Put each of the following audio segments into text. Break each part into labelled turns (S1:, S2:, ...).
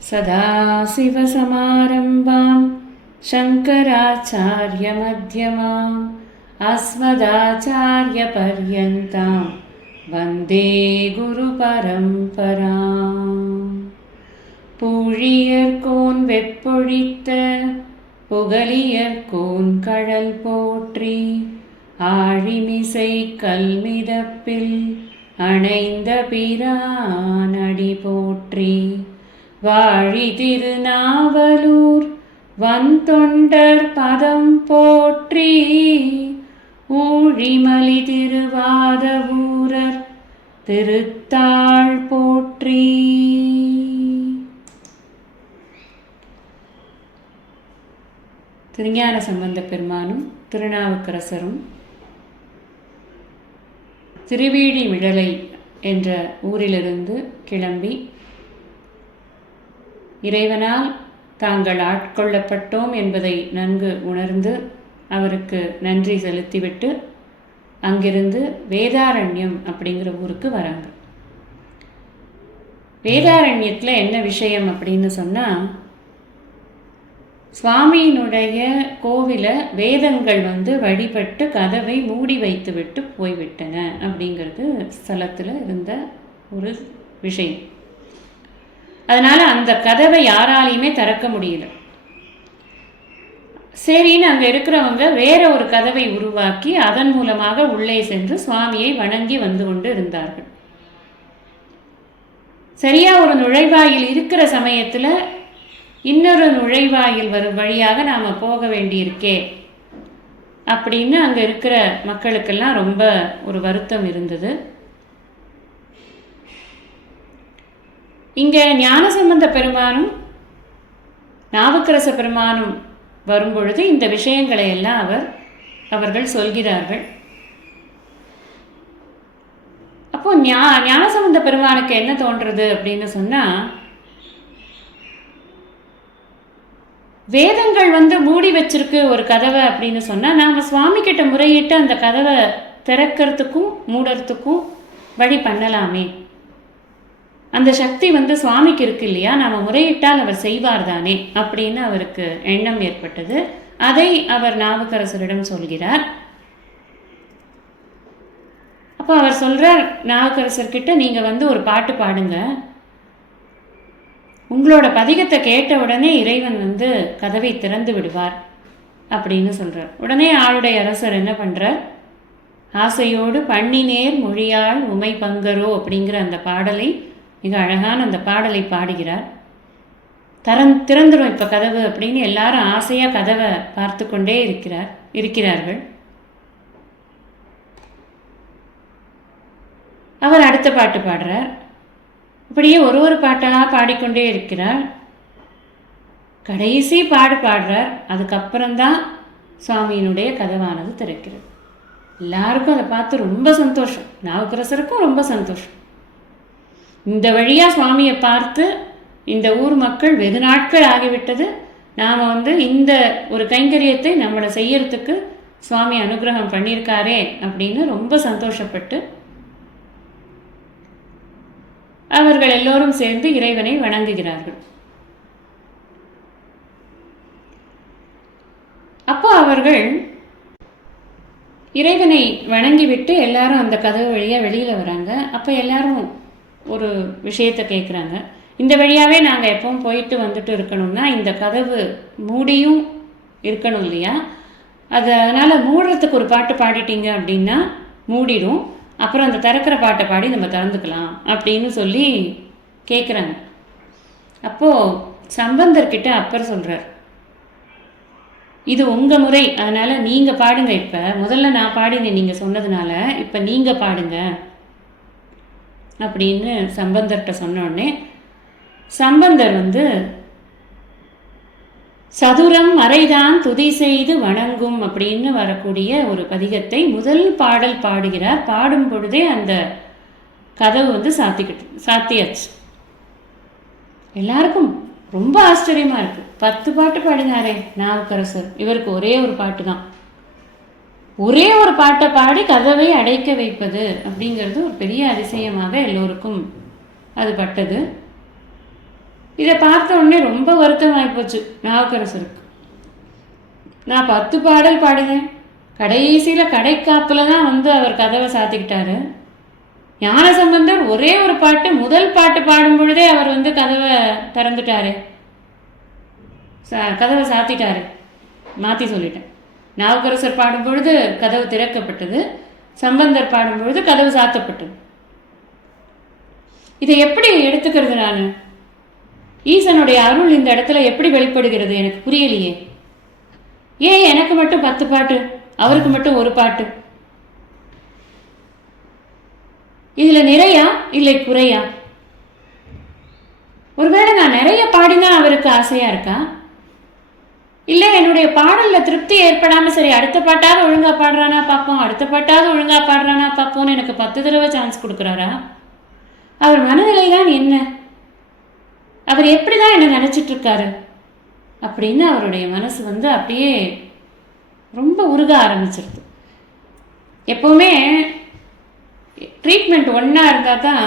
S1: सदाशिवसमारम्भां शङ्कराचार्यमध्यमाम् अस्मदाचार्यपर्यन्तां वन्दे गुरुपरम्पराम् பூழியர்கோன் வெப்பொழித்த புகழியர்கோன் கழல் போற்றி ஆழிமிசை கல்மிதப்பில் அணைந்த பிரானடி போற்றி வாழி திருநாவலூர் வந்தொண்டர் பதம் போற்றி ஊழிமலி திருவாதவூரர் திருத்தாள் போற்றி. திருஞான சம்பந்த பெருமானும் திருநாவுக்கரசரும் திருவீழி விடலை என்ற ஊரிலிருந்து கிளம்பி இறைவனால் தாங்கள் ஆட்கொள்ளப்பட்டோம் என்பதை நன்கு உணர்ந்து அவருக்கு நன்றி செலுத்திவிட்டு அங்கிருந்து வேதாரண்யம் அப்படிங்கிற ஊருக்கு வராங்க. வேதாரண்யத்தில் என்ன விஷயம் அப்படின்னு சொன்னால் சுவாமியினுடைய கோவிலை வேதங்கள் வந்து வழிபட்டு கதவை மூடி வைத்துவிட்டு போய்விட்டன அப்படிங்கிறது ஸ்தலத்தில் இருந்த ஒரு விஷயம். அதனால் அந்த கதவை யாராலையுமே திறக்க முடியல. சரின்னு அங்கே இருக்கிறவங்க வேற ஒரு கதவை உருவாக்கி அதன் மூலமாக உள்ளே சென்று சுவாமியை வணங்கி வந்து கொண்டு இருந்தார்கள். சரியா ஒரு நுழைவாயில் இருக்கிற சமயத்தில் இன்னொரு நுழைவாயில் வரும் வழியாக நாம் போக வேண்டியிருக்கே அப்படின்னு அங்கே இருக்கிற மக்களுக்கெல்லாம் ரொம்ப ஒரு வருத்தம் இருந்தது. இங்கே ஞானசம்பந்த பெருமானும் நாவுக்கரச பெருமானும் வரும்பொழுது இந்த விஷயங்களை எல்லாம் அவர் அவர்கள் சொல்கிறார்கள். அப்போ ஞா ஞானசம்பந்த பெருமானுக்கு என்ன தோன்றுறது அப்படின்னு சொன்னால் வேதங்கள் வந்து மூடி வச்சிருக்கு ஒரு கதவை அப்படின்னு சொன்னால் நாம் சுவாமி கிட்ட முறையிட்டு அந்த கதவை திறக்கிறதுக்கும் மூடுறதுக்கும் வழி பண்ணலாமே. அந்த சக்தி வந்து சுவாமிக்கு இருக்கு இல்லையா? நாம் முறையிட்டால் அவர் செய்வார் தானே? அப்படின்னு அவருக்கு எண்ணம் ஏற்பட்டது. அதை அவர் நாவுக்கரசரிடம் சொல்கிறார். அப்போ அவர் சொல்கிறார் நாவுக்கரசர்கிட்ட நீங்கள் வந்து ஒரு பாட்டு பாடுங்க. உங்களோட பதிகத்தை கேட்ட உடனே இறைவன் வந்து கதவை திறந்து விடுவார் அப்படின்னு சொல்கிறார் உடனே ஆளுடைய அரசர் என்ன பண்ணுறார் ஆசையோடு பண்ணினேர் மொழியாள் உமை பங்கரோ அப்படிங்கிற அந்த பாடலை மிக அழகான அந்த பாடலை பாடுகிறார். தரன் திறந்துடும் இப்போ கதவு அப்படின்னு எல்லாரும் ஆசையாக கதவை பார்த்து கொண்டே இருக்கிறார் இருக்கிறார்கள். அவர் அடுத்த பாட்டு பாடுறார். இப்படியே ஒரு ஒரு பாட்டாக பாடிக்கொண்டே இருக்கிறார். கடைசி பாடு பாடுறார். அதுக்கப்புறம்தான் சுவாமியினுடைய கதவானது திறக்கிறது. எல்லாருக்கும் அதை பார்த்து ரொம்ப சந்தோஷம். நாவுக்கரசருக்கும் ரொம்ப சந்தோஷம். இந்த வழியாக சுவாமியை பார்த்து இந்த ஊர் மக்கள் வெகு நாட்கள் ஆகிவிட்டது. நாம் வந்து இந்த ஒரு கைங்கரியத்தை நம்மளை செய்யறதுக்கு சுவாமி அனுகிரகம் பண்ணியிருக்காரே அப்படின்னு ரொம்ப சந்தோஷப்பட்டு அவர்கள் எல்லோரும் சேர்ந்து இறைவனை வணங்குகிறார்கள். அப்போ அவர்கள் இறைவனை வணங்கிவிட்டு எல்லாரும் அந்த கதவு வழியாக வெளியில் வராங்க. அப்போ எல்லாரும் ஒரு விஷயத்தை கேட்குறாங்க இந்த வழியாகவே நாங்கள் எப்பவும் போயிட்டு வந்துட்டு இருக்கணும்னா இந்த கதவு மூடியும் இருக்கணும் இல்லையா? அது அதனால் மூடுறதுக்கு ஒரு பாட்டு பாடிட்டீங்க அப்படின்னா மூடிடும். அப்புறம் அந்த திறக்கிற பாட்டை பாடி நம்ம திறந்துக்கலாம் அப்படின்னு சொல்லி கேட்குறாங்க அப்போது சம்பந்தர்கிட்ட அப்பர் சொல்கிறார் இது உங்கள் முறை. அதனால் நீங்கள் பாடுங்க இப்போ. முதல்ல நான் பாடினேன் நீங்கள் சொன்னதுனால. இப்போ நீங்கள் பாடுங்க. அப்படின்னு சம்பந்தர்கிட்ட சொன்னோடனே சம்பந்தர் வந்து சதுரம் மறைதான் துதி செய்து வணங்கும் அப்படின்னு வரக்கூடிய ஒரு பதிகத்தை முதல் பாடல் பாடுகிறார். பாடும் பொழுதே அந்த கதவு வந்து சாத்திக்கிட்டு சாத்தியாச்சு. எல்லாருக்கும் ரொம்ப ஆச்சரியமாக இருக்குது பத்து பாட்டு பாடினாரே நாவுக்கரசர். இவருக்கு ஒரே ஒரு பாட்டு தான். ஒரே ஒரு பாட்டை பாடி கதவை அடைக்க வைப்பது அப்படிங்கிறது ஒரு பெரிய அதிசயமாக எல்லோருக்கும் அது பட்டது. இதை பார்த்த உடனே ரொம்ப வருத்தமாகி போச்சு நாவுக்கரசருக்கு. நான் பத்து பாடல் பாடினேன். கடைசியில் கடைக்காப்பில் தான் வந்து அவர் கதவை சாத்திக்கிட்டாரு. ஞானசம்பந்தர் ஒரே ஒரு பாட்டு முதல் பாட்டு பாடும் பொழுதே அவர் வந்து கதவை திறந்துட்டாரு. சா கதவை சாத்திட்டாரு. மாற்றி சொல்லிட்டேன். நாவுக்கரசர் பாடும்பொழுது கதவு திறக்கப்பட்டது சம்பந்தர் பாடும்பொழுது கதவு சாத்தப்பட்டது. இதை எப்படி எடுத்துக்கிறது நான்? ஈசனுடைய அருள் இந்த இடத்துல எப்படி வெளிப்படுகிறது எனக்கு புரியலையே. ஏன் எனக்கு மட்டும் பத்து பாட்டு அவருக்கு மட்டும் ஒரு பாட்டு? இதில் நிறையா இல்லை குறையா? ஒருவேளை நான் நிறைய பாடினா அவருக்கு ஆசையாக இருக்கா? இல்லை என்னுடைய பாடலில் திருப்தி ஏற்படாமல் சரி அடுத்த பாட்டாவது ஒழுங்காக பாடுறானா பார்ப்போம் அடுத்த பாட்டாவது ஒழுங்காக பாடுறானா பார்ப்போம்னு எனக்கு பத்து தடவை சான்ஸ் கொடுக்குறாரா? அவர் மனநிலை தான் என்ன? அவர் எப்படி தான் என்ன நினச்சிட்ருக்காரு? அப்படின்னு அவருடைய மனசு வந்து அப்படியே ரொம்ப உருக ஆரம்பிச்சிருது. எப்போவுமே ட்ரீட்மெண்ட் ஒன்றா இருந்தால் தான்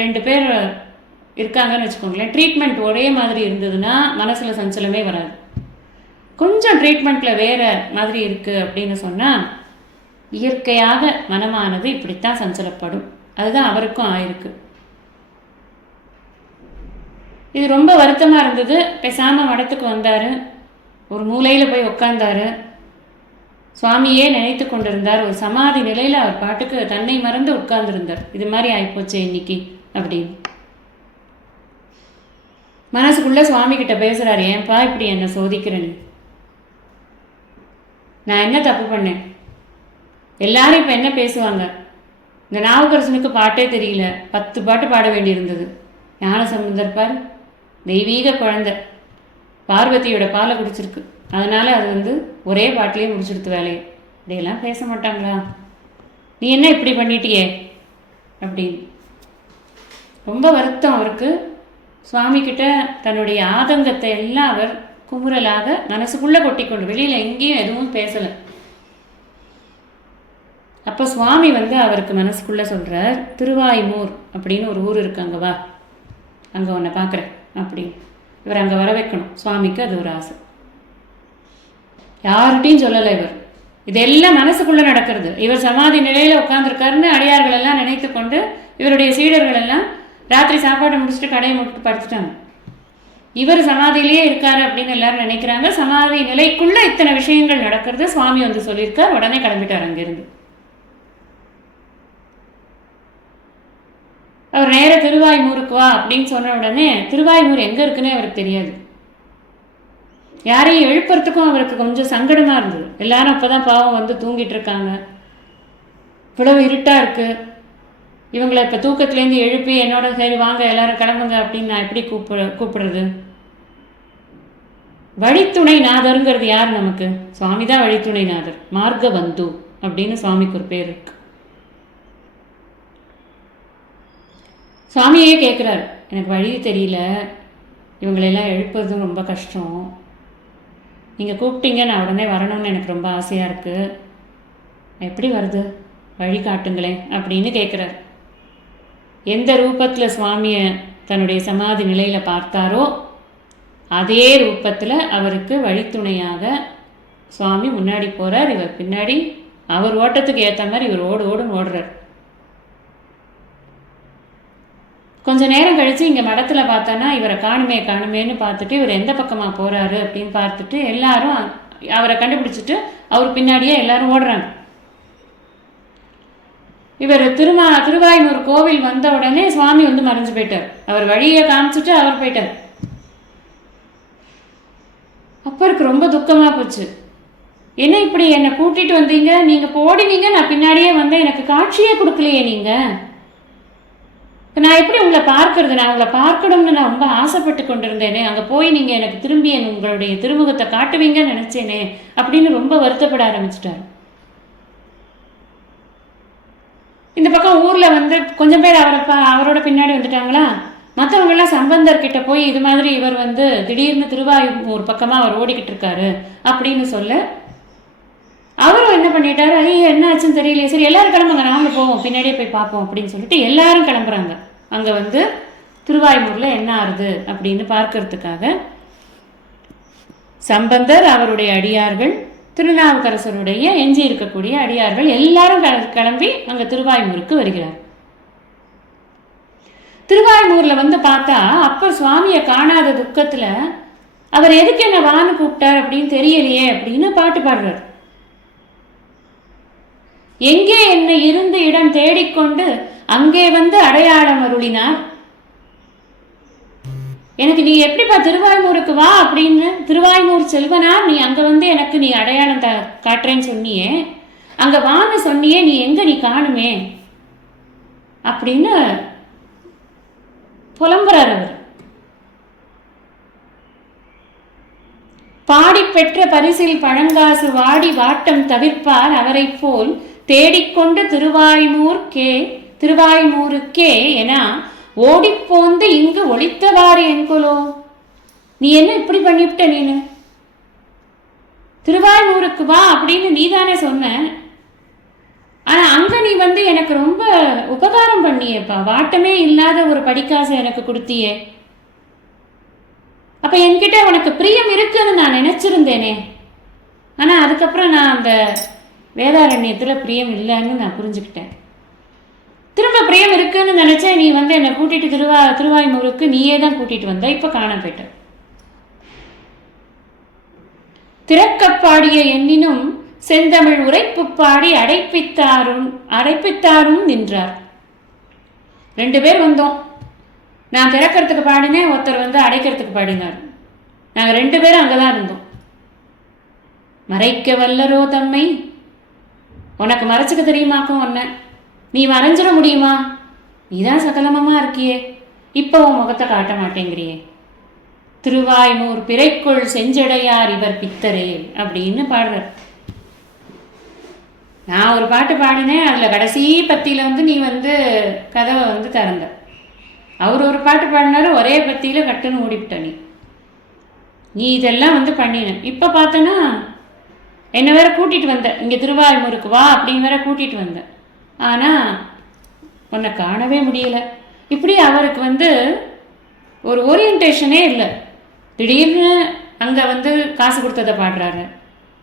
S1: ரெண்டு பேர் இருக்காங்கன்னு வச்சுக்கோங்களேன். ட்ரீட்மெண்ட் ஒரே மாதிரி இருந்ததுன்னா மனசில் சஞ்சலமே வராது. கொஞ்சம் ட்ரீட்மெண்ட்டில் வேறு மாதிரி இருக்குது அப்படின்னு சொன்னால் இயற்கையாக மனமானது இப்படித்தான் சஞ்சலப்படும். அதுதான் அவருக்கும் ஆயிருக்கு. இது ரொம்ப வருத்தமாக இருந்தது. பேசாமல் மடத்துக்கு வந்தார். ஒரு மூலையில் போய் உட்காந்தாரு சுவாமியே நினைத்து கொண்டிருந்தார். ஒரு சமாதி நிலையில் அவர் பாட்டுக்கு தன்னை மறந்து உட்கார்ந்துருந்தார். இது மாதிரி ஆகிப்போச்சே இன்னைக்கு அப்படின்னு. மனசுக்குள்ளே சுவாமி கிட்ட பேசுறாரு ஏன்பா இப்படி என்னை சோதிக்கிறேன்னு நான் என்ன தப்பு பண்ணேன்? எல்லாரும் இப்போ என்ன பேசுவாங்க? இந்த நாவுக்கரசனுக்கு பாட்டே தெரியல. பத்து பாட்டு பாட வேண்டியிருந்தது. ஞான சம்பந்தர் பார். தெய்வீக குழந்தை. பார்வதியோட பாலை குடிச்சிருக்கு. அதனால் அது வந்து ஒரே பாட்டிலே முடிச்சிருத்து வேலையை. இப்படியெல்லாம் பேச மாட்டாங்களா? நீ என்ன இப்படி பண்ணிட்டியே? அப்படின்னு. ரொம்ப வருத்தம் அவருக்கு. சுவாமிக்கிட்ட தன்னுடைய ஆதங்கத்தை எல்லாம் அவர் குமுறலாக மனசுக்குள்ள கொட்டிக்கொண்டு வெளியில எங்கேயும் எதுவும் பேசல. அப்போ சுவாமி வந்து அவருக்கு மனசுக்குள்ள சொல்றார் திருவாய்மூர் அப்படின்னு ஒரு ஊர் இருக்கு அங்க வா. அங்க உன்னை பார்க்குறேன் அப்படின்னு. இவர் அங்க வர வைக்கணும். சுவாமிக்கு அது ஒரு ஆசை. யார்கிட்டையும் சொல்லலை இவர். இதெல்லாம் மனசுக்குள்ள நடக்கிறது. இவர் சமாதி நிலையில உட்காந்துருக்காருன்னு அடியார்கள் எல்லாம் நினைத்து கொண்டு இவருடைய சீடர்கள் எல்லாம் ராத்திரி சாப்பாட்டை முடிச்சுட்டு கடையை முட்டு படுத்துட்டாங்க. இவர் சமாதியிலேயே இருக்காரு அப்படின்னு எல்லாரும் நினைக்கிறாங்க. சமாதி நிலைக்குள்ள இத்தனை விஷயங்கள் நடக்கிறது சுவாமி வந்து சொல்லியிருக்கார். உடனே கிளம்பிட்டார் அங்கிருந்து. அவர் நேர திருவாய்மூருக்கு வா அப்படின்னு சொன்ன உடனே திருவாய்மூர் எங்க இருக்குன்னு அவருக்கு தெரியாது. யாரையும் எழுப்புறதுக்கும் அவருக்கு கொஞ்சம் சங்கடமா இருந்தது. எல்லாரும் அப்பதான் பாவம் வந்து தூங்கிட்டு இருக்காங்க. இவ்வளவு இருட்டா இருக்கு. இவங்களை இப்போ தூக்கத்துலேருந்து எழுப்பி என்னோட சரி வாங்க எல்லாரும் கிளம்புங்க அப்படின்னு நான் எப்படி கூப்பிட கூப்பிடுறது? வழித்துணை நாதருங்கிறது யார் நமக்கு? சுவாமி தான் வழித்துணை நாதர் மார்க்க பந்து அப்படின்னு சுவாமிக்கு ஒரு பேர் இருக்கு. சுவாமியே கேட்குறாரு எனக்கு வழி தெரியல. இவங்களெல்லாம் எழுப்புறதும் ரொம்ப கஷ்டம். நீங்கள் கூப்பிட்டீங்க நான் உடனே வரணும்னு எனக்கு ரொம்ப ஆசையாக இருக்குது எப்படி வருது? வழி காட்டுங்களேன் அப்படின்னு கேட்குறாரு எந்த ரூபத்தில் சுவாமியை தன்னுடைய சமாதி நிலையில் பார்த்தாரோ அதே ரூபத்தில் அவருக்கு வழித்துணையாக சுவாமி முன்னாடி போகிறார் இவர் பின்னாடி அவர் ஓட்டத்துக்கு ஏற்ற மாதிரி இவர் ஓடு ஓடுன்னு ஓடுறார். கொஞ்ச நேரம் கழித்து இங்கே மடத்தில் பார்த்தோன்னா இவரை காணுமே காணுமேன்னு பார்த்துட்டு இவர் எந்த பக்கமாக போகிறாரு அப்படின்னு பார்த்துட்டு எல்லாரும் அவரை கண்டுபிடிச்சிட்டு அவர் பின்னாடியே எல்லாரும் ஓடுறாங்க. இவர் திருமா திருவாயூர் கோவில் வந்த உடனே சுவாமி வந்து மறைஞ்சு போயிட்டார். அவர் வழியை காமிச்சிட்டு அவர் போயிட்டார். அப்பருக்கு ரொம்ப துக்கமாக போச்சு. என்ன இப்படி என்னை கூட்டிகிட்டு வந்தீங்க? நீங்கள் போடினீங்க நான் பின்னாடியே வந்தேன் எனக்கு காட்சியே கொடுக்கலையே நீங்கள் நான் எப்படி உங்களை பார்க்கறது? நான் உங்களை பார்க்கணும்னு நான் ரொம்ப ஆசைப்பட்டு கொண்டிருந்தேனே. அங்கே போய் நீங்கள் எனக்கு திரும்பி என் உங்களுடைய திருமுகத்தை காட்டுவீங்கன்னு நினச்சேனே அப்படின்னு ரொம்ப வருத்தப்பட ஆரம்பிச்சிட்டார். இந்த பக்கம் ஊரில் வந்து கொஞ்சம் பேர் அவரை பா- அவரோட பின்னாடி வந்துட்டாங்களா? மற்றவங்கெல்லாம் சம்பந்தர்கிட்ட சம்பந்தர் கிட்ட போய் இது மாதிரி இவர் வந்து திடீர்னு திருவாயூர் பக்கமாக அவர் ஓடிக்கிட்டு இருக்காரு அப்படின்னு சொல்ல அவரும் என்ன பண்ணிட்டாரு? ஐயோ என்ன ஆச்சுன்னு தெரியலையே. சரி எல்லாரும் கிளம்புங்க நாங்க போவோம் பின்னாடியே போய் பார்ப்போம் அப்படின்னு சொல்லிட்டு எல்லாரும் கிளம்புறாங்க. அங்கே வந்து திருவாய்மூரில் என்ன ஆறுது அப்படின்னு பார்க்கறதுக்காக சம்பந்தர் அவருடைய அடியார்கள் திருநாவுக்கரசருடைய எஞ்சி இருக்கக்கூடிய அடியார்கள் எல்லாரும் கிளம்பி அங்கே திருவாய்மூருக்கு வருகிறார். திருவாய்மூர்ல வந்து பார்த்தா அப்போ சுவாமியை காணாத துக்கத்தில் அவர் எதுக்கு என்ன வான்னு கூப்பிட்டார் அப்படின்னு தெரியலையே அப்படின்னு பாட்டு பாடுறார். எங்கே என்னை இருந்து இடம் தேடிக்கொண்டு அங்கே வந்து அடையாளம் அருளினார்? எனக்கு நீ எப்படிப்பா திருவாய்மூருக்கு வா அப்படின்னு திருவாய்மூர் செல்வனா நீ அங்க வந்து எனக்கு நீ அடையாளம் த காட்டுறேன்னு சொன்னியே. அங்க வான்னு சொன்னியே நீ எங்க நீ காணுமே? அப்படின்னு புலம்புறார் அவர். பாடி பெற்ற பரிசில் பழங்காசு வாடி வாட்டம் தவிர்ப்பார் அவரைப் போல் தேடிக்கொண்டு திருவாய்மூர்க்கே திருவாய்மூருக்கே என ஓடிப்போந்து இங்கு ஒளித்தவாறு என்கொலோ. நீ என்ன இப்படி பண்ணிவிட்ட நீனு? திருவாய்மூருக்கு வா அப்படின்னு நீதானே சொன்ன ஆனா அங்க நீ வந்து எனக்கு ரொம்ப உபகாரம் பண்ணியேப்பா. வாட்டமே இல்லாத ஒரு படிக்காசை எனக்கு கொடுத்தியே. அப்ப என்கிட்ட உனக்கு பிரியம் இருக்குன்னு நான் நினைச்சிருந்தேனே. ஆனா அதுக்கப்புறம் நான் அந்த வேதாரண்யத்துல பிரியம் இல்லைன்னு நான் புரிஞ்சுக்கிட்டேன். திரும்ப பிரியம் இருக்குன்னு நினைச்சேன் நீ வந்து என்னை கூட்டிட்டு திருவா திருவாய்மூருக்கு நீயே தான் கூட்டிட்டு வந்த. இப்ப காண போயிட்ட. திறக்கப்பாடிய எண்ணினும் செந்தமிழ் உரைப்பு பாடி அடைப்பித்தாரும் அடைப்பித்தாரும் நின்றார். ரெண்டு பேர் வந்தோம். நான் திறக்கிறதுக்கு பாடினேன் ஒருத்தர் வந்து அடைக்கிறதுக்கு பாடினார். நாங்கள் ரெண்டு பேரும் அங்கே தான் இருந்தோம். மறைக்க வல்லரோ தம்மை? உனக்கு மறைச்சிக்க தெரியுமாக்கும் ஒன்ன நீ மறைஞ்சிட முடியுமா? நீதான் சகலமமாக இருக்கியே. இப்போ உன் முகத்தை காட்ட மாட்டேங்கிறியே. திருவாய்மூர் பிறைக்குள் செஞ்சடையார் இவர் பித்தரே அப்படின்னு பாடுறார். நான் ஒரு பாட்டு பாடினேன் அதில் கடைசி பத்தியில் வந்து நீ வந்து கதவை வந்து திறந்த. அவர் ஒரு பாட்டு பாடினாரு ஒரே பத்தியில் கட்டுன்னு ஓடிவிட்ட நீ. நீ இதெல்லாம் வந்து பண்ணின. இப்போ பார்த்தோன்னா என்னை வேற கூட்டிகிட்டு வந்த. இங்கே திருவாரூருக்கு வா அப்படின்னு வேற கூட்டிகிட்டு வந்த. ஆனால் உன்னை காணவே முடியல. இப்படி அவருக்கு வந்து ஒரு ஓரியன்டேஷனே இல்லை. திடீர்னு அங்கே வந்து காசு கொடுத்ததை பாடுறாரு.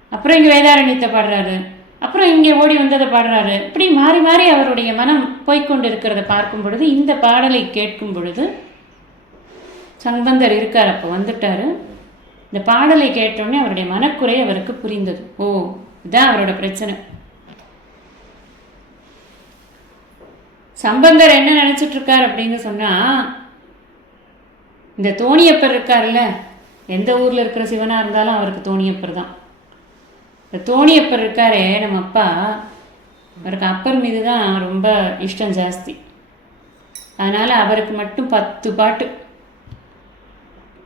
S1: அப்புறம் இங்கே வேதாரண்யத்தை பாடுறாரு. அப்புறம் இங்கே ஓடி வந்ததை பாடுறாரு. இப்படி மாறி மாறி அவருடைய மனம் போய்க்கொண்டு இருக்கிறத பார்க்கும் பொழுது இந்த பாடலை கேட்கும் பொழுது சம்பந்தர் இருக்கார் அப்போ வந்துட்டாரு. இந்த பாடலை கேட்டோடனே அவருடைய மனக்குறை அவருக்கு புரிந்தது. ஓ இதுதான் அவரோட பிரச்சனை. சம்பந்தர் என்ன நினச்சிட்டு இருக்கார் அப்படின்னு சொன்னால் இந்த தோணியப்பர் இருக்கார்ல எந்த ஊரில் இருக்கிற சிவனாக இருந்தாலும் அவருக்கு தோணியப்பர் தான். இந்த தோணியப்பர் இருக்காரே நம்ம அப்பா. அவருக்கு அப்பர் மீது தான் ரொம்ப இஷ்டம் ஜாஸ்தி. அதனால் அவருக்கு மட்டும் பத்து பாட்டு.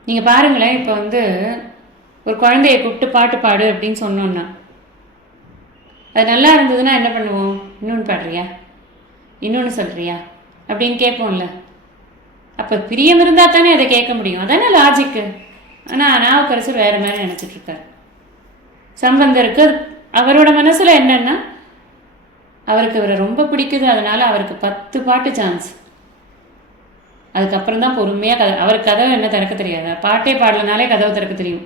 S1: நீங்கள் பாருங்களேன் இப்போ வந்து ஒரு குழந்தைய கூப்பிட்டு பாட்டு பாடு அப்படின்னு சொன்னோன்னா அது நல்லா இருந்ததுன்னா என்ன பண்ணுவோம்? இன்னொன்று பாடுறியா? இன்னொன்று சொல்கிறியா அப்படின்னு கேட்போம்ல. அப்போ பிரியம் இருந்தால் தானே அதை கேட்க முடியும். அதானே லாஜிக்கு ஆனால் நாவுக்கரசர் வேறு மாதிரி நினச்சிட்டுருக்கார் சம்பந்தருக்கு அவரோட மனசில் என்னன்னா அவருக்கு இவரை ரொம்ப பிடிக்குது. அதனால் அவருக்கு பத்து பாட்டு சான்ஸ் அதுக்கப்புறம் தான் பொறுமையாக கதை அவருக்கு கதவை என்ன திறக்க தெரியாதா. பாட்டே பாடலனாலே கதவை திறக்க தெரியும்.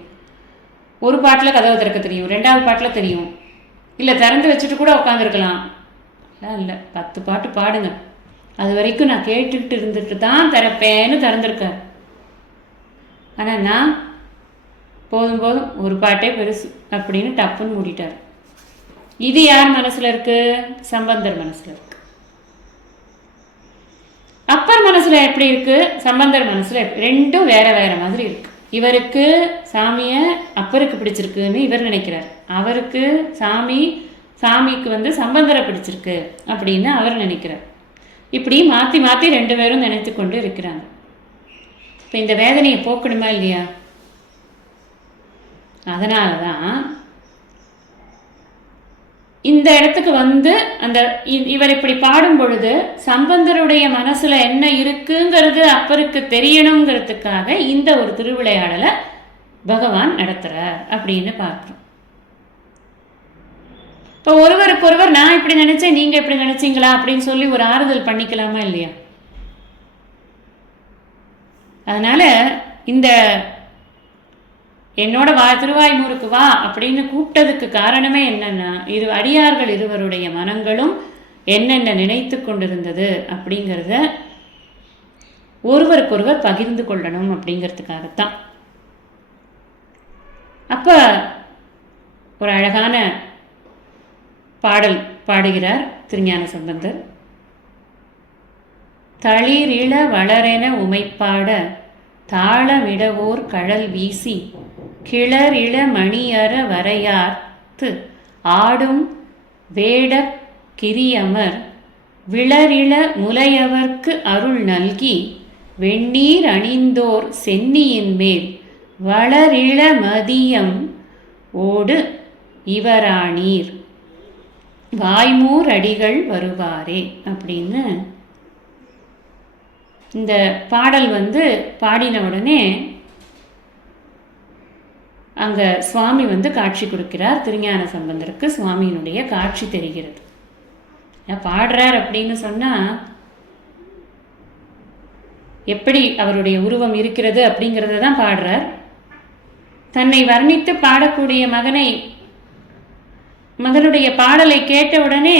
S1: ஒரு பாட்டில் கதவை திறக்க தெரியும். ரெண்டாவது பாட்டில் தெரியும். இல்லை திறந்து வச்சுட்டு கூட உட்காந்துருக்கலாம் இல்லை. பத்து பாட்டு பாடுங்க. அது வரைக்கும் நான் கேட்டுக்கிட்டு இருந்துட்டு தான் திறப்பேன்னு திறந்துருக்கேன். ஆனால் நான் போதும் போதும் ஒரு பாட்டே பெருசு அப்படின்னு டப்புன்னு மூடிட்டார். இது யார் மனசில் இருக்கு? சம்பந்தர் மனசில் இருக்கு. அப்பர் மனசில் எப்படி இருக்கு? சம்பந்தர் மனசில் ரெண்டும் வேற வேற மாதிரி இருக்கு. இவருக்கு சாமியை அப்பருக்கு பிடிச்சிருக்குன்னு இவர் நினைக்கிறார். அவருக்கு சாமி சாமிக்கு வந்து சம்பந்தரை பிடிச்சிருக்கு அப்படின்னு அவர் நினைக்கிறார். இப்படி மாற்றி மாற்றி ரெண்டு பேரும் நினைத்து கொண்டு இருக்கிறாங்க. இப்போ இந்த வேதனையை போக்கணுமா இல்லையா? அதனால தான் இந்த இடத்துக்கு வந்து அந்த இவர் இப்படி பாடும் பொழுது சம்பந்தருடைய மனசுல என்ன இருக்குங்கிறது அப்பருக்கு தெரியணுங்கிறதுக்காக இந்த ஒரு திருவிளையாடலை பகவான் நடத்துகிறார் அப்படின்னு பார்க்குறோம். இப்போ ஒருவருக்கு ஒருவர் நான் இப்படி நினைச்சேன் நீங்க இப்படி நினைச்சீங்களா அப்படின்னு சொல்லி ஒரு ஆறுதல் பண்ணிக்கலாமா இல்லையா? அதனால் இந்த என்னோட வா திருவாய்மூருக்கு வா அப்படின்னு கூப்பிட்டதுக்கு காரணமே என்னன்னா இரு அடியார்கள் இருவருடைய மனங்களும் என்னென்ன நினைத்து கொண்டிருந்தது அப்படிங்கிறத ஒருவருக்கொருவர் பகிர்ந்து கொள்ளணும் அப்படிங்கிறதுக்காகத்தான். அப்போ ஒரு அழகான பாடல் பாடுகிறார் திருஞான சம்பந்தர். தளிரிள வளரென உமைப்பாட தாளமிடவோர் கழல் வீசி கிளரிள மணியற வரையார்த்து ஆடும் வேடக் கிரியமர் விளரிள முலையவர்க்கு அருள் நல்கி வெண்ணீர் அணிந்தோர் சென்னியின் மேல் வளரிள மதியம் ஓடு இவராணீர். வாய்மூர் அடிகள் வருவாரே அப்படின்னு. இந்த பாடல் வந்து பாடின உடனே அங்கே சுவாமி வந்து காட்சி கொடுக்கிறார். திருஞான சம்பந்தருக்கு சுவாமியினுடைய காட்சி தெரிகிறது. ஏன் பாடுறார் அப்படின்னு சொன்னால் எப்படி அவருடைய உருவம் இருக்கிறது அப்படிங்கிறத தான் பாடுறார். தன்னை வர்ணித்து பாடக்கூடிய மகனை மகனுடைய பாடலை கேட்ட உடனே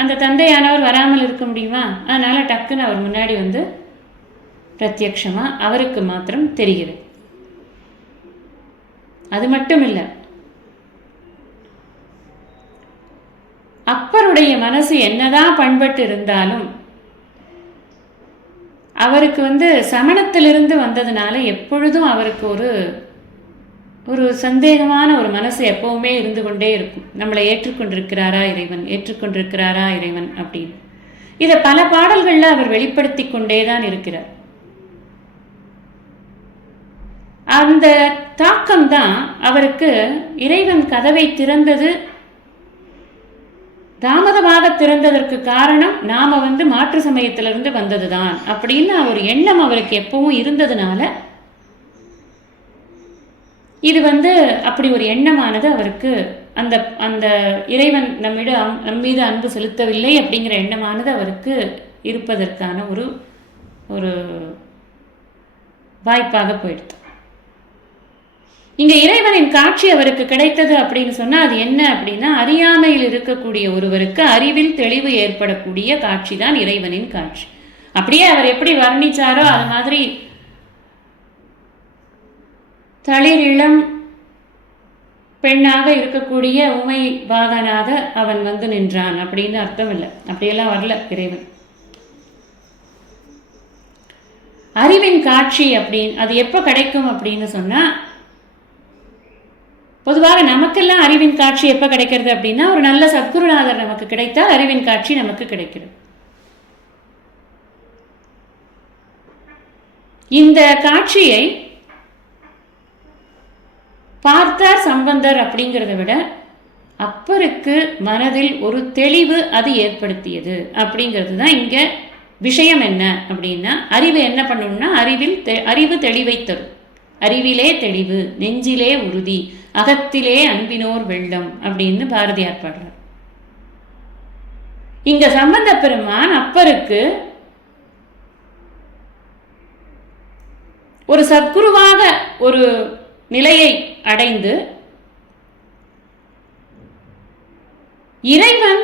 S1: அந்த தந்தையானவர் வராமல் இருக்க முடியுமா? அதனால் டக்குன்னு அவர் முன்னாடி வந்து பிரத்யக்ஷமாக அவருக்கு மாத்திரம் தெரிகிறது. அது மட்டும் இல்லை அப்பருடைய மனசு என்னதான் பண்பட்டு இருந்தாலும் அவருக்கு வந்து சமணத்திலிருந்து வந்ததுனால எப்பொழுதும் அவருக்கு ஒரு ஒரு சந்தேகமான ஒரு மனசு எப்பவுமே இருந்து கொண்டே இருக்கும். நம்மளை ஏற்றுக்கொண்டிருக்கிறாரா இறைவன் ஏற்றுக்கொண்டிருக்கிறாரா இறைவன் அப்படின்னு. இதை பல பாடல்களில் அவர் வெளிப்படுத்தி கொண்டே தான் இருக்கிறார். அந்த தாக்கம் தான் அவருக்கு இறைவன் கதவை திறந்தது. தாமதமாக திறந்ததற்கு காரணம் நாம் வந்து மாற்று சமயத்திலிருந்து வந்ததுதான். அப்படின்னு ஒரு எண்ணம் அவருக்கு எப்பவும் இருந்ததுனால இது வந்து அப்படி ஒரு எண்ணமானது அவருக்கு அந்த அந்த இறைவன் நம்மிடம் நம் மீது அன்பு செலுத்தவில்லை அப்படிங்கிற எண்ணமானது அவருக்கு இருப்பதற்கான ஒரு ஒரு வாய்ப்பாக போயிடுது. இங்கே இறைவனின் காட்சி அவருக்கு கிடைத்தது அப்படின்னு சொன்னால் அது என்ன அப்படின்னா அறியாமையில் இருக்கக்கூடிய ஒருவருக்கு அறிவில் தெளிவு ஏற்படக்கூடிய காட்சி தான் இறைவனின் காட்சி. அப்படியே அவர் எப்படி வர்ணிச்சாரோ அது மாதிரி தளிரிளம் பெண்ணாக இருக்கக்கூடிய உமை பாகனாக அவன் வந்து நின்றான் அப்படின்னு அர்த்தம் இல்லை. அப்படியெல்லாம் வரல இறைவன். அறிவின் காட்சி அப்படின்னு அது எப்போ கிடைக்கும் அப்படின்னு சொன்னால் பொதுவாக நமக்கெல்லாம் அறிவின் காட்சி எப்போ கிடைக்கிறது அப்படின்னா ஒரு நல்ல சத்குருநாதர் நமக்கு கிடைத்தால் அறிவின் காட்சி நமக்கு கிடைக்கிறது. இந்த காட்சியை பார்த்தார் சம்பந்தர் அப்படிங்கிறத விட அப்பருக்கு மனதில் ஒரு தெளிவு அது ஏற்படுத்தியது அப்படிங்கிறது தான் இங்கே விஷயம் என்ன அப்படின்னா அறிவு என்ன பண்ணணும்னா அறிவில் தெ அறிவு தெளிவை தரும். அறிவிலே தெளிவு நெஞ்சிலே உறுதி. அகத்திலே அன்பினோர் வெள்ளம் அப்படின்னு பாரதியார் பாடுறார். இங்க சம்பந்த பெருமான் அப்பருக்கு ஒரு சத்குருவாக ஒரு நிலையை அடைந்து இறைவன்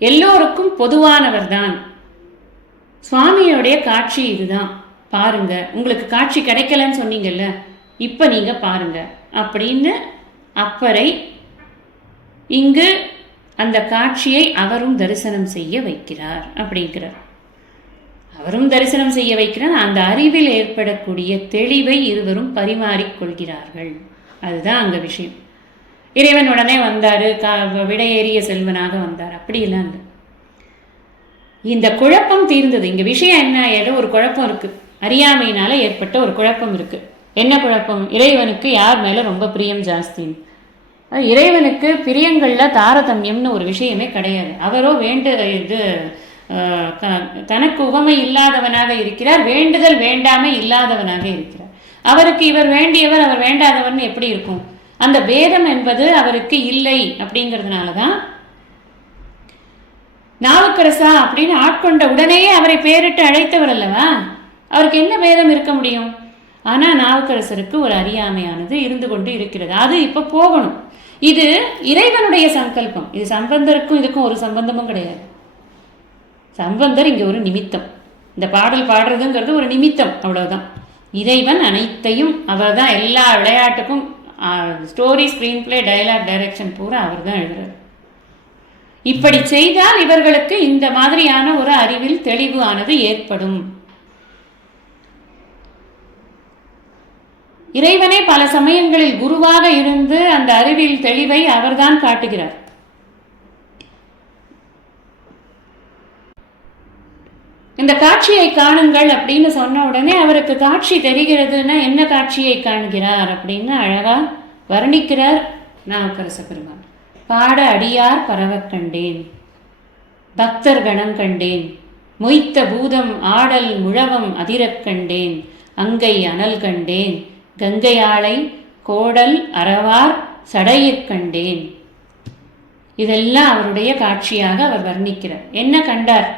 S1: எல்லோருக்கும் பொதுவானவர் தான் சுவாமியோடைய காட்சி இதுதான். பாருங்க உங்களுக்கு காட்சி கிடைக்கலன்னு சொன்னீங்கல்ல இப்போ நீங்க பாருங்க அப்படின்னு அப்பரை இங்கு அந்த காட்சியை அவரும் தரிசனம் செய்ய வைக்கிறார் அப்படிங்கிறார். அவரும் தரிசனம் செய்ய வைக்கிறார். அந்த அறிவில் ஏற்படக்கூடிய தெளிவை இருவரும் பரிமாறிக்கொள்கிறார்கள் அதுதான் அங்கே விஷயம். இறைவன் உடனே வந்தார். கா விடையேறிய செல்வனாக வந்தார். அப்படியெல்லாம் இல்லை. இந்த குழப்பம் தீர்ந்தது. இங்கே விஷயம் என்ன? ஏதோ ஒரு குழப்பம் இருக்குது அறியாமையினால் ஏற்பட்ட ஒரு குழப்பம் இருக்குது என்ன குழப்பம்? இறைவனுக்கு யார் மேலே ரொம்ப பிரியம் ஜாஸ்தின்னு. இறைவனுக்கு பிரியங்களில் தாரதமியம்னு ஒரு விஷயமே கிடையாது. அவரோ வேண்டு இது தனக்கு உவமை இல்லாதவனாக இருக்கிறார் வேண்டுதல் வேண்டாமை இல்லாதவனாக இருக்கிறார். அவருக்கு இவர் வேண்டியவர் அவர் வேண்டாதவர்னு எப்படி இருக்கும்? அந்த பேதம் என்பது அவருக்கு இல்லை அப்படிங்கிறதுனால தான் நாவுக்கரசா அப்படின்னு ஆட்கொண்ட உடனேயே அவரை பேரிட்டு அழைத்தவர் அல்லவா? அவருக்கு என்ன பேதம் இருக்க முடியும்? ஆனால் நாவுக்கரசருக்கு ஒரு அறியாமையானது இருந்து கொண்டு இருக்கிறது. அது இப்போ போகணும். இது இறைவனுடைய சங்கல்பம். இது சம்பந்தருக்கும் இதுக்கும் ஒரு சம்பந்தமும் கிடையாது. சம்பந்தர் இங்கே ஒரு நிமித்தம். இந்த பாடல் பாடுறதுங்கிறது ஒரு நிமித்தம் அவ்வளோதான் இறைவன் அனைத்தையும் அவர் தான் எல்லா விளையாட்டுக்கும் story screenplay dialogue direction பூரா அவர் தான் எழுதுறாரு. இப்படி செய்தால் இவர்களுக்கு இந்த மாதிரியான ஒரு அறிவில் தெளிவு ஆனது ஏற்படும். இறைவனே பல சமயங்களில் குருவாக இருந்து அந்த அறிவில் தெளிவை அவர்தான் காட்டுகிறார். இந்த காட்சியை காணுங்கள் அப்படின்னு சொன்ன உடனே அவருக்கு காட்சி தெரிகிறதுன்னா என்ன காட்சியை காண்கிறார் அப்படின்னு அழகா வர்ணிக்கிறார் நாவுக்கரச பெருமான். பாட அடியார் பரவ கண்டேன் பக்தர் கணம் கண்டேன் மொய்த்த பூதம் ஆடல் முழவம் அதிரக் கண்டேன் அங்கை அனல் கண்டேன் கங்கையாளை கோடல் அறவார் சடையிற் கண்டேன். இதெல்லாம் அவருடைய காட்சியாக அவர் வர்ணிக்கிறார். என்ன கண்டார்?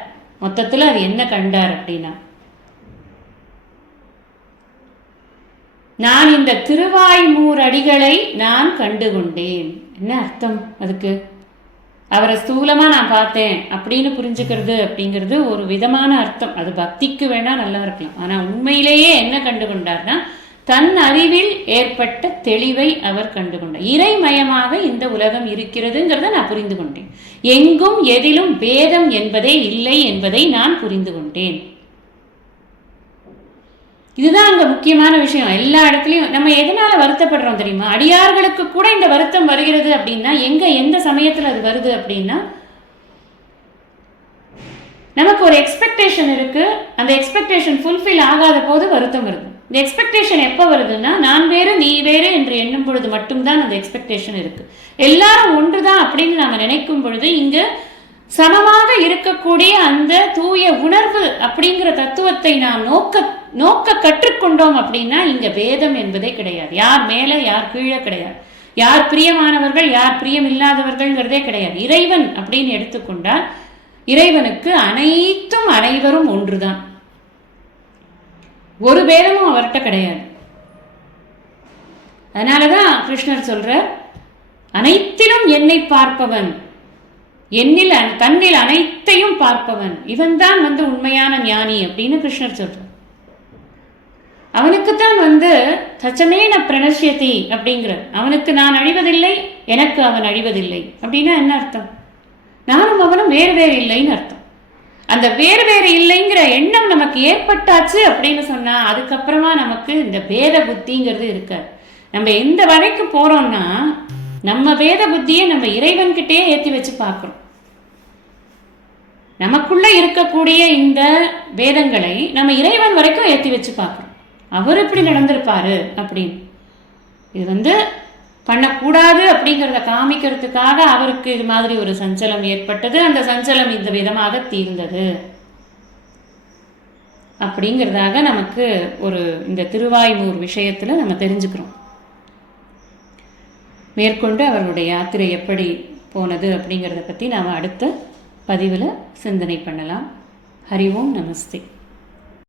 S1: மொத்தத்தில் அது என்ன கண்டார் அப்படின்னா நான் இந்த திருவாய்மூர் அடிகளை நான் கண்டு கொண்டேன். என்ன அர்த்தம் அதுக்கு? அவரை ஸ்தூலமாக நான் பார்த்தேன் அப்படின்னு புரிஞ்சுக்கிறது அப்படிங்கிறது ஒரு விதமான அர்த்தம். அது பக்திக்கு வேணால் நல்லா இருக்கலாம். ஆனால் உண்மையிலேயே என்ன கண்டுகொண்டார்னா தன் அறிவில் ஏற்பட்ட தெளிவை அவர் கண்டுகொண்டார். இறைமயமாக இந்த உலகம் இருக்கிறதுங்கிறத நான் புரிந்து கொண்டேன். எங்கும் எதிலும் பேதம் என்பதே இல்லை என்பதை நான் புரிந்து கொண்டேன். இதுதான் அங்க முக்கியமான விஷயம். எல்லா இடத்துலையும் நம்ம எதனால வருத்தப்படுறோம் தெரியுமா? அடியார்களுக்கு கூட இந்த வருத்தம் வருகிறது அப்படின்னா எங்க எந்த சமயத்தில் அது வருது அப்படின்னா நமக்கு ஒரு எக்ஸ்பெக்டேஷன் இருக்கு. அந்த எக்ஸ்பெக்டேஷன் ஃபுல்ஃபில் ஆகாத போது வருத்தம் வருது. இந்த எக்ஸ்பெக்டேஷன் எப்போ வருதுன்னா நான் வேறு நீ வேறு என்று எண்ணும் பொழுது மட்டும்தான் அந்த எக்ஸ்பெக்டேஷன் இருக்குது எல்லாரும் ஒன்று தான் அப்படின்னு நாங்கள் நினைக்கும் பொழுது இங்கே சமமாக இருக்கக்கூடிய அந்த தூய உணர்வு அப்படிங்கிற தத்துவத்தை நாம் நோக்க நோக்க கற்றுக்கொண்டோம் அப்படின்னா இங்கே வேதம் என்பதே கிடையாது. யார் மேலே யார் கீழே கிடையாது. யார் பிரியமானவர்கள் யார் பிரியம் இல்லாதவர்கள்ங்கிறதே கிடையாது. இறைவன் அப்படின்னு எடுத்துக்கொண்டால் இறைவனுக்கு அனைத்தும் அனைவரும் ஒன்றுதான். ஒரு பேதமும் அவர்கிட்ட கிடையாது. அதனால தான் கிருஷ்ணர் சொல்கிறார் அனைத்திலும் என்னை பார்ப்பவன் என்னில் அ- தன்னில் அனைத்தையும் பார்ப்பவன் இவன்தான் வந்து உண்மையான ஞானி அப்படின்னு கிருஷ்ணர் சொல்கிறார் அவனுக்குத்தான் வந்து தச்சமே நான் பிரணஷ்யதி அப்படிங்கிற அவனுக்கு நான் அழிவதில்லை எனக்கு அவன் அழிவதில்லை அப்படின்னா என்ன அர்த்தம்? நானும் அவனும் வேறு வேறு இல்லைன்னு அர்த்தம். அந்த வேறு வேறு இல்லைங்கிற எண்ணம் நமக்கு ஏற்பட்டாச்சு அப்படின்னு சொன்னா அதுக்கப்புறமா நமக்கு இந்த பேத புத்திங்கிறது இருக்காது. நம்ம எந்த வரைக்கும் போறோம்னா நம்ம வேத புத்தியை நம்ம இறைவன்கிட்டயே ஏத்தி வச்சு பார்க்கிறோம். நமக்குள்ள இருக்கக்கூடிய இந்த வேதங்களை நம்ம இறைவன் வரைக்கும் ஏத்தி வச்சு பார்க்கிறோம். அவர் இப்படி நடந்திருப்பாரு அப்படின்னு. இது வந்து பண்ணக்கூடாது அப்படிங்கிறத காமிக்கிறதுக்காக அவருக்கு இது மாதிரி ஒரு சஞ்சலம் ஏற்பட்டது. அந்த சஞ்சலம் இந்த விதமாக தீர்ந்தது. அப்படிங்கிறதாக நமக்கு ஒரு இந்த திருவாய்மூர் விஷயத்தில் நம்ம தெரிஞ்சுக்கிறோம். மேற்கொண்டு அவருடைய யாத்திரை எப்படி போனது அப்படிங்கிறத பற்றி நாம் அடுத்த பதிவில் சிந்தனை பண்ணலாம். ஹரி ஓம் நமஸ்தே.